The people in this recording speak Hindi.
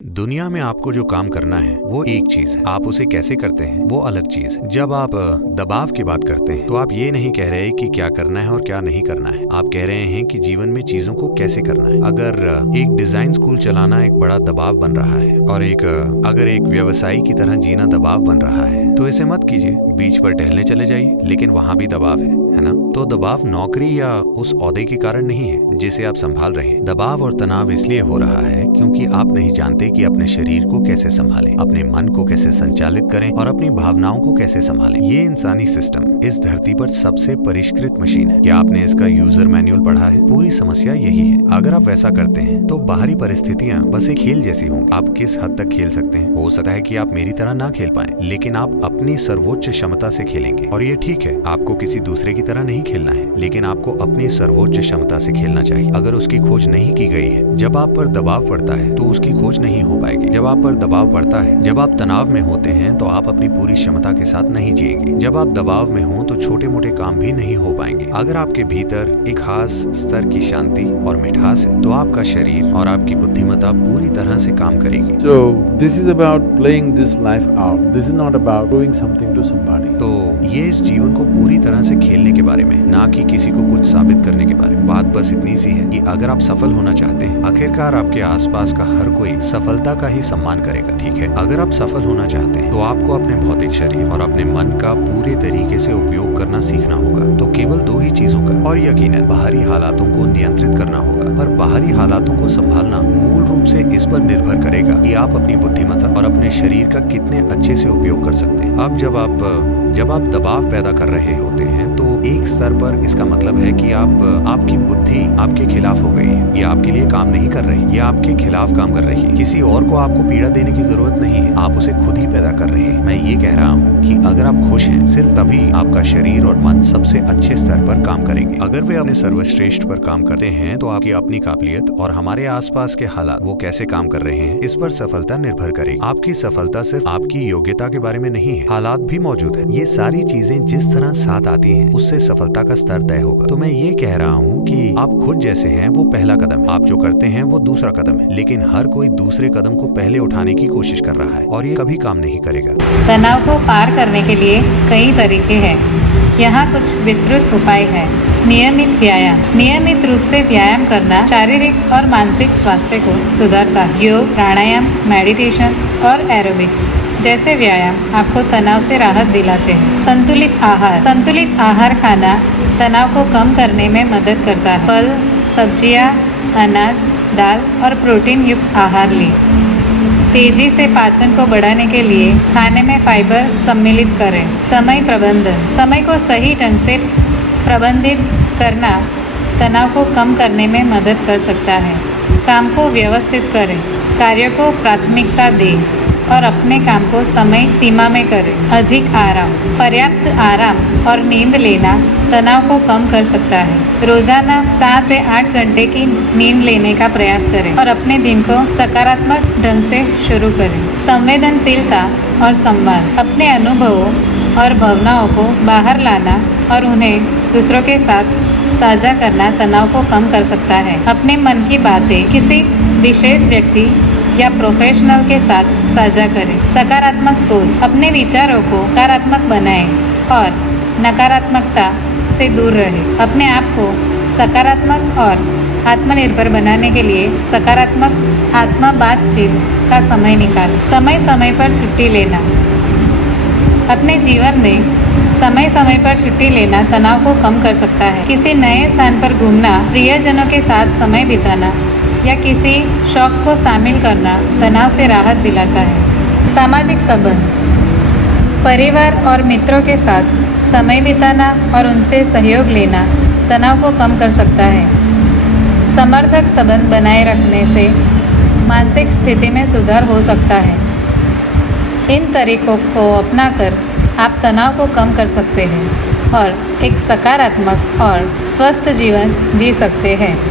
दुनिया में आपको जो काम करना है वो एक चीज है, आप उसे कैसे करते हैं वो अलग चीज है। जब आप दबाव की बात करते हैं तो आप ये नहीं कह रहे कि क्या करना है और क्या नहीं करना है, आप कह रहे हैं कि जीवन में चीजों को कैसे करना है। अगर एक डिजाइन स्कूल चलाना एक बड़ा दबाव बन रहा है और अगर एक व्यवसायी की तरह जीना दबाव बन रहा है तो इसे मत कीजिए, बीच पर टहलने चले जाइए, लेकिन वहाँ भी दबाव है ना। तो दबाव नौकरी या उस ओहदे के कारण नहीं है जिसे आप संभाल रहे हैं। दबाव और तनाव इसलिए हो रहा है क्योंकि आप नहीं जानते कि अपने शरीर को कैसे संभालें, अपने मन को कैसे संचालित करें और अपनी भावनाओं को कैसे संभालें। ये इंसानी सिस्टम इस धरती पर सबसे परिष्कृत मशीन है। क्या आपने इसका यूजर मैनुअल पढ़ा है? पूरी समस्या यही है। अगर आप वैसा करते हैं तो बाहरी परिस्थितियां बस एक खेल जैसी होंगी। आप किस हद तक खेल सकते हैं? हो सकता है कि आप मेरी तरह ना खेल पाएं, लेकिन आप अपनी सर्वोच्च क्षमता से खेलेंगे। और ये ठीक है, आपको किसी दूसरे की तरह नहीं खेलना है, लेकिन आपको अपनी सर्वोच्च क्षमता से खेलना चाहिए। अगर उसकी खोज नहीं की गई है, जब आप पर दबाव पड़ता है तो उसकी खोज नहीं हो पाएगी। जब आप पर दबाव पड़ता है, जब आप तनाव में होते हैं तो आप अपनी पूरी क्षमता के साथ नहीं जिएंगे। जब आप दबाव में हो तो छोटे मोटे काम भी नहीं हो पाएंगे। अगर आपके भीतर एक खास स्तर की शांति और मिठास है तो आपका शरीर और आपकी बुद्धिमत्ता पूरी तरह से काम करेगी। So this is about playing this life out. This is not about doing something to somebody. तो ये इस जीवन को पूरी तरह से खेलने के बारे में, ना कि किसी को कुछ साबित करने के बारे में। बात बस इतनी सी है कि अगर आप सफल होना चाहते हैं, आखिरकार आपके आसपास का हर कोई सफलता का ही सम्मान करेगा, ठीक है। अगर आप सफल होना चाहते हैं तो आपको अपने भौतिक शरीर और अपने मन का पूरे तरीके से उपयोग करना सीखना होगा। तो केवल दो ही चीजों का, और यकीनन बाहरी हालातों को नियंत्रित करना होगा। पर बाहरी हालातों को संभालना मूल रूप से इस पर निर्भर करेगा कि आप अपनी बुद्धिमत्ता और अपने शरीर का कितने अच्छे से उपयोग कर सकते हैं। अब जब आप दबाव पैदा कर रहे होते हैं तो एक स्तर पर इसका मतलब है कि आपकी बुद्धि आपके खिलाफ हो गई है। ये आपके लिए काम नहीं कर रही, ये आपके खिलाफ काम कर रही है। किसी और को आपको पीड़ा देने की जरूरत नहीं है, आप उसे खुद ही पैदा कर रहे हैं। मैं ये कह रहा हूँ कि अगर आप खुश हैं, सिर्फ तभी आपका शरीर और मन सबसे अच्छे स्तर पर काम करेंगे। अगर वे अपने सर्वश्रेष्ठ पर काम करते हैं तो आपकी अपनी काबिलियत और हमारे आसपास के हालात वो कैसे काम कर रहे हैं, इस पर सफलता निर्भर करेगी। आपकी सफलता सिर्फ आपकी योग्यता के बारे में नहीं है, हालात भी मौजूद है। ये सारी चीजें जिस तरह साथ आती हैं, उससे सफलता का स्तर तय होगा। तो मैं ये कह रहा हूँ कि आप खुद जैसे हैं वो पहला कदम है, आप जो करते हैं वो दूसरा कदम है, लेकिन हर कोई दूसरे कदम को पहले उठाने की कोशिश कर रहा है और ये कभी काम नहीं करेगा। तनाव को पार करने के लिए कई तरीके हैं। यहाँ कुछ विस्तृत उपाय है। नियमित व्यायाम। नियमित रूप से व्यायाम करना शारीरिक और मानसिक स्वास्थ्य को सुधारता है। योग, प्राणायाम, मेडिटेशन और एरोबिक्स जैसे व्यायाम आपको तनाव से राहत दिलाते हैं। संतुलित आहार। संतुलित आहार खाना तनाव को कम करने में मदद करता है। फल, सब्जियां, अनाज, दाल और प्रोटीन युक्त आहार लें। तेजी से पाचन को बढ़ाने के लिए खाने में फाइबर सम्मिलित करें। समय प्रबंधन। समय को सही ढंग से प्रबंधित करना तनाव को कम करने में मदद कर सकता है। काम को व्यवस्थित करें, कार्य को प्राथमिकता दें और अपने काम को समय सीमा में करें। अधिक आराम। पर्याप्त आराम और नींद लेना तनाव को कम कर सकता है। रोजाना 7 से 8 घंटे की नींद लेने का प्रयास करें और अपने दिन को सकारात्मक ढंग से शुरू करें। संवेदनशीलता और संवाद। अपने अनुभवों और भावनाओं को बाहर लाना और उन्हें दूसरों के साथ साझा करना तनाव को कम कर सकता है। अपने मन की बातें किसी विशेष व्यक्ति या प्रोफेशनल के साथ साझा करें। सकारात्मक सोच। अपने विचारों को सकारात्मक बनाएं और नकारात्मकता से दूर रहें। अपने आप को सकारात्मक और आत्मनिर्भर बनाने के लिए सकारात्मक आत्म बातचीत का समय निकालें। समय समय पर छुट्टी लेना। अपने जीवन में समय समय पर छुट्टी लेना तनाव को कम कर सकता है। किसी नए स्थान पर घूमना, प्रियजनों के साथ समय बिताना या किसी शौक को शामिल करना तनाव से राहत दिलाता है। सामाजिक संबंध। परिवार और मित्रों के साथ समय बिताना और उनसे सहयोग लेना तनाव को कम कर सकता है। समर्थक संबंध बनाए रखने से मानसिक स्थिति में सुधार हो सकता है। इन तरीकों को अपनाकर आप तनाव को कम कर सकते हैं और एक सकारात्मक और स्वस्थ जीवन जी सकते हैं।